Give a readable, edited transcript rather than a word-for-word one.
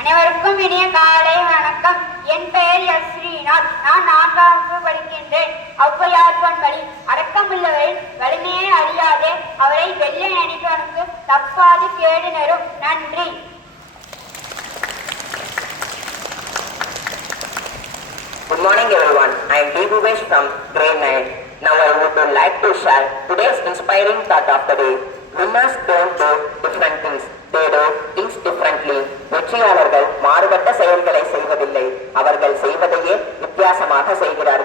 அனைவருக்கும் இனிய காலை வணக்கம். என் பெயர் எஸ். ஸ்ரீநாத். நான் 4ஆம் வகுப்பு படிக்கின்றேன். ஔவையார் பொன்வழி, அடக்கமுள்ளவரின் வலிமையை அறியாதே அவரை வெல்ல நினைப்பவனுக்கு தப்பாது கேடு நேரும். நன்றி. Good morning everyone. I am D. Bhuvesh from grade 9. Now I would like to share today's inspiring thought of the day. Winners don't do different things. They do things differently. வெற்றியாளர்கள் மாறுபட்ட செயல்களை செய்வதில்லை, அவர்கள் செய்வதையே வித்தியாசமாக செய்கிறார்கள்.